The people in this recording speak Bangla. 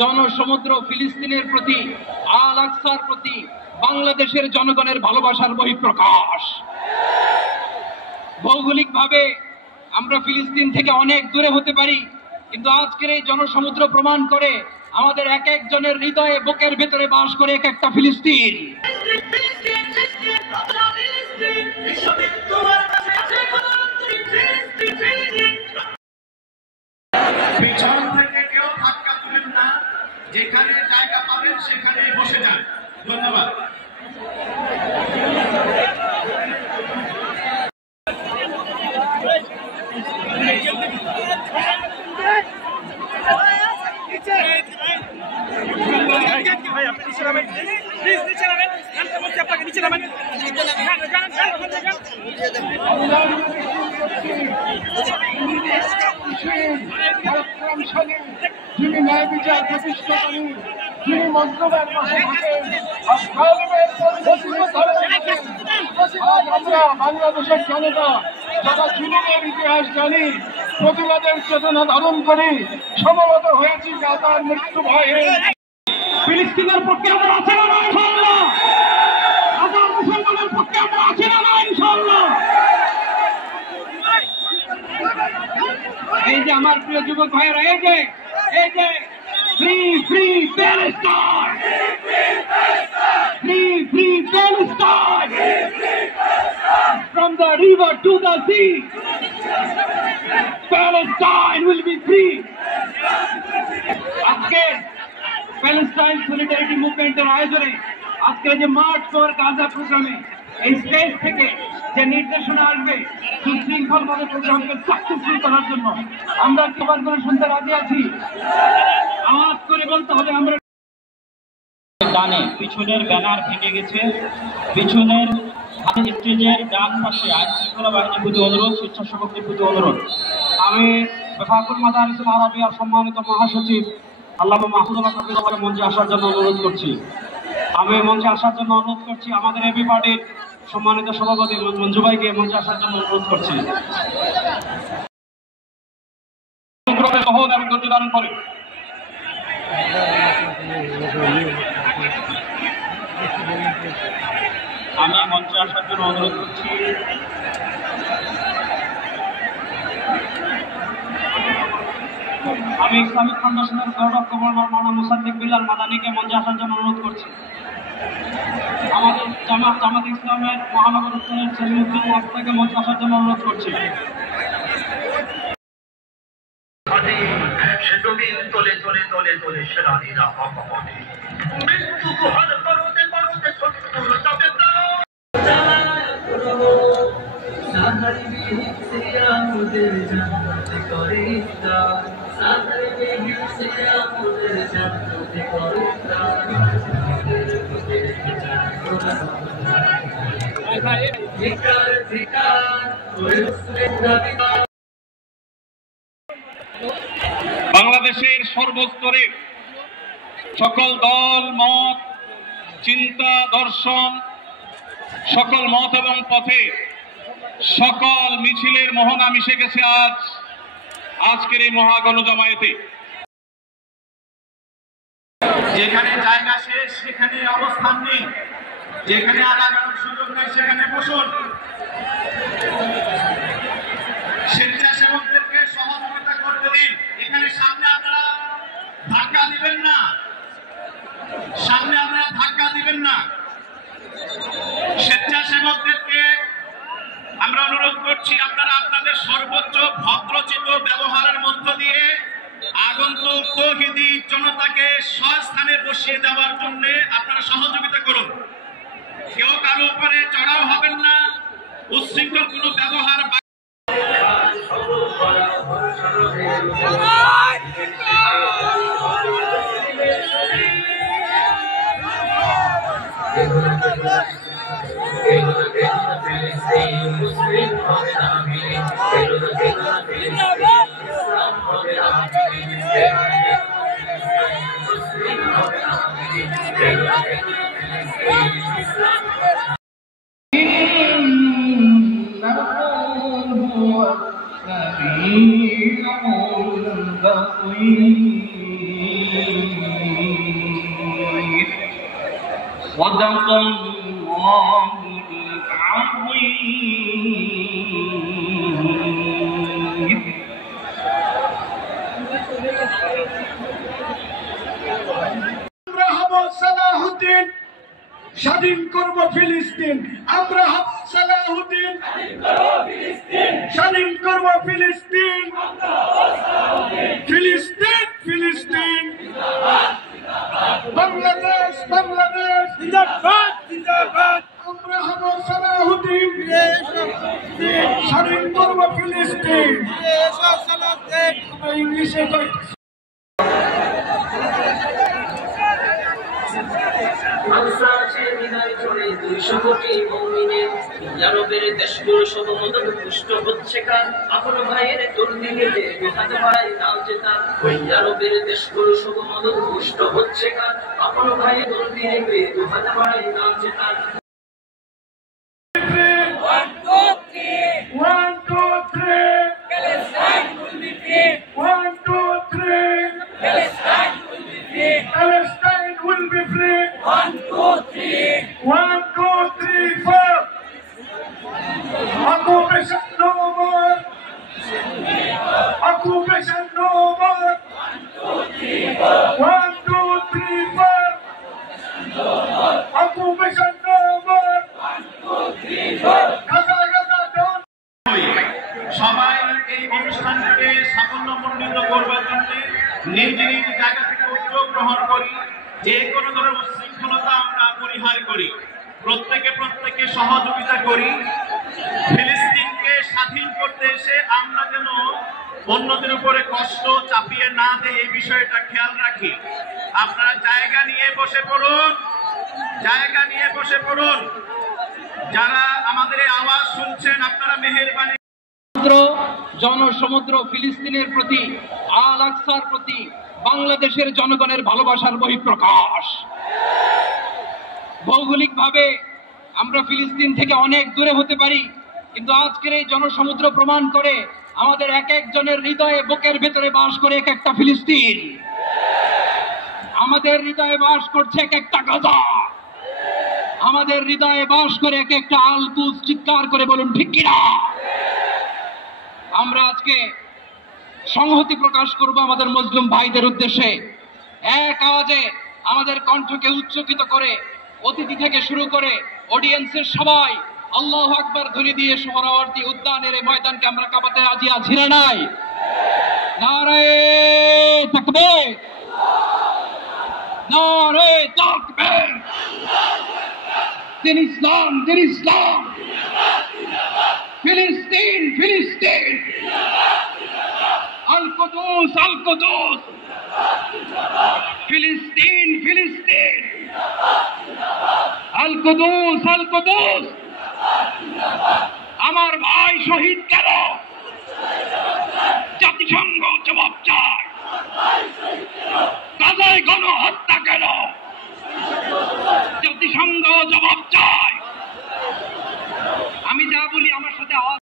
জনসমুদ্র ফিলিস্তিনের প্রতি, আল আকসার প্রতি বাংলাদেশের জনগণের ভালোবাসার বহিঃপ্রকাশ। ভৌগোলিকভাবে আমরা ফিলিস্তিন থেকে অনেক দূরে হতে পারি, কিন্তু আজকের এই জনসমুদ্র প্রমাণ করে আমাদের এক একজনের হৃদয়ে বুকের ভেতরে বাস করে এক একটা ফিলিস্তিন। পিছন থেকে কেউ ধাক্কা দিবেন না, যেখানে জায়গা পাবেন সেখানে বসে যান। ধন্যবাদ। যিনি ন্যায় বিচার প্রতিষ্ঠা করেন, যিনি মজলুমের পাশে থাকেন, আমরা বাংলাদেশের জনতা যারা জুলুমের ইতিহাস জানি, প্রতিবাদের চেতনা ধারণ করি, সমবেত হয়েছি গাজার মৃত্যু ভয়ে। ফিলিস্তিনের পক্ষে আমরা আছি না ইনশাআল্লাহ, হাজার মুসলমানের পক্ষে আমরা আছি না ইনশাআল্লাহ। এই যে আমার প্রিয় যুবক ভাইয়েরা, এই যে free free Palestine, free free Palestine, from the river to the sea, Palestine will be free. আজকে প্যালেস্টাইন সলিডারিটি মুভমেন্টের আয়োজনে আজকে যে মার্চ ফর গাজা প্রোগ্রামে এই স্টেজ থেকে যে নির্দেশনা আসবে সুশৃঙ্খল ভাবে প্রোগ্রামকে সাকসেসফুল করার জন্য আমরা সবার করে শুনতে রাজি আছি। আওয়াজ করে বলতে হবে আমরা। ডানে পিছনের ব্যানার ভেঙে গেছে, পিছনের স্টেজের ডান পাশে আইন শৃঙ্খলা বাহিনীর প্রতি অনুরোধ, স্বেচ্ছাসেবকদের প্রতি অনুরোধ। আমি বেফাকুল মাদারিসুল আরাবিয়ার সম্মানিত মহাসচিব আল্লামা মাহমুদুল্লাহ কবিরকে মঞ্চে আসার জন্য অনুরোধ করছি। আমি মঞ্চে আসার জন্য অনুরোধ করছি। আমাদের এবি পার্টির সম্মানিত সভাপতি মঞ্জু ভাইকে মঞ্চে আসার জন্য অনুরোধ করছি। এবং ধৈর্য ধারণ করে আমি মঞ্চে আসার জন্য অনুরোধ করছি। আমি ইসলামিক ফাউন্ডেশনের বোর্ড অফ গভর্নর মাওলানা মুসাদ্দিক বিল্লাল মাদানীকে মঞ্চে আসার জন্য অনুরোধ করছি। আমাদের জামাত ইসলামের মহানগর উত্তরের সেলিমউদ্দিন ওয়াক্তাকে মঞ্চে আসার জন্য অনুরোধ করছি। বাংলাদেশের সর্বস্তরে সকল দল মত, চিন্তা, দর্শন, সকল মত এবং পথে সকল মিছিলের মোহনা মিশে গেছে আজকের এই মহাগণজামায়াতে। যেখানে জায়গা শেষ সেখানে অবস্থান নেই, যেখানে আগানোর সুযোগ নেই সেখানে বসুন। স্বেচ্ছাসেবকদেরকে সহযোগিতা করতে দিন। এখানে সামনে আপনারা ধাক্কা দিবেন না, সামনে আপনারা ধাক্কা দিবেন না। স্বেচ্ছাসেবকদেরকে আমরা অনুরোধ করছি, আপনারা আপনাদের সর্বোচ্চ ভদ্রচিত ব্যবহারের মধ্য দিয়ে আগন্তুক তৌহিদি জনতাকে স্বস্থানে বসিয়ে দেওয়ার জন্য আপনারা সহযোগিতা করুন। কেউ কারো উপরে চড়াও হবেন না, উচ্ছৃঙ্খল কোনো ব্যবহার। السميع البصير صدق الله العظيم আমরা হব সালাহুদ্দিন, স্বাধীন করব ফিলিস্তিন। আমরা হব সালাহুদ্দিন, স্বাধীন করব ফিলিস্তিন। ফিলিস্তিন ফিলিস্তিন, বাংলাদেশ বাংলাদেশ, জিন্দাবাদ জিন্দাবাদ। আমরা হব সালাহুদ্দিন, স্বাধীন করব ফিলিস্তিন। ইংলিশে পুষ্ট হচ্ছে কার আপন ভাইয়ের দুর্দিনীতে হাতে ভাই নাম জেতা ওই আরবের দেশগুলো শুভ মদত পুষ্ট হচ্ছে কার আপন ভাইয়ের দুর্দিনীতে হাতে ভাই নাম জেতা। 1 2 3 Palestine will be free. 1 2 3 Palestine will be free. Palestine will be free. 1 2 3 1 2 3 4 Occupation no more. Occupation no more. 1 2 3 4 Occupation no more. Gaza Gaza don't. সবাই এই অনুষ্ঠানটিকে সাফল্যমণ্ডিত করবার জন্য নিজ নিজ জায়গা থেকে উদ্যোগ গ্রহণ করি, যে কোনো ধরনের উচ্ছৃঙ্খলতা আমরা পরিহার করি, প্রত্যেকে সহযোগিতা করি। ফিলিস্তিনকে স্বাধীন করতে এসে আমরা যেন অন্যদের উপরে কষ্ট চাপিয়ে না দেয়, এই বিষয়টা খেয়াল রাখি। আপনারা জায়গা নিয়ে বসে পড়ুন, জায়গা নিয়ে বসে পড়ুন। যারা আমাদের এই আওয়াজ শুনছেন, আপনারা মেহেরবানি জনসমুদ্র ফিলিস্তিনের প্রতি, আল আকসার প্রতি বাংলাদেশের জনগণের ভালোবাসার বহিঃপ্রকাশ। ভৌগোলিকভাবে আমরা ফিলিস্তিন থেকে অনেক দূরে হতে পারি, কিন্তু আজকের এই জনসমুদ্র প্রমাণ করে আমাদের এক একজনের হৃদয়ে, বুকের ভেতরে বাস করে এক একটা ফিলিস্তিন। আমাদের হৃদয়ে বাস করছে এক একটা গাজা, আমাদের হৃদয়ে বাস করে এক একটা আল কুদস। চিৎকার করে বলুন ঠিক কিনা? আমরা আজকে সংহতি প্রকাশ করব আমাদের মুসলিম ভাইদের উদ্দেশ্যে। এক আওয়াজে আমাদের কণ্ঠকে উচ্চকিত করে অতিথি থেকে শুরু করে অডিয়েন্সের সবাই আল্লাহু আকবার ধ্বনি দিয়ে সোহরাওয়ার্দী উদ্যানের এই ময়দানকে আমরা কাঁপাতে রাজি আছি না নাই? নারে তাকবীর, নারে তাকবীর। দিন ইসলাম, দিন ইসলাম। ফিলিস্তিন, ফিলিস্তিন। আল কুদুস, আল কুদুস। ফিলিস্তিন, ফিলিস্তিন। আল কুদুস, আল কুদুস। আমার ভাই শহীদ কেন? জাতিসংঘ জবাব চায়। গাজায় গণহত্যা কেন? জাতিসংঘ জবাব চায়। আমি যা বলি আমার সাথে আওয়াজ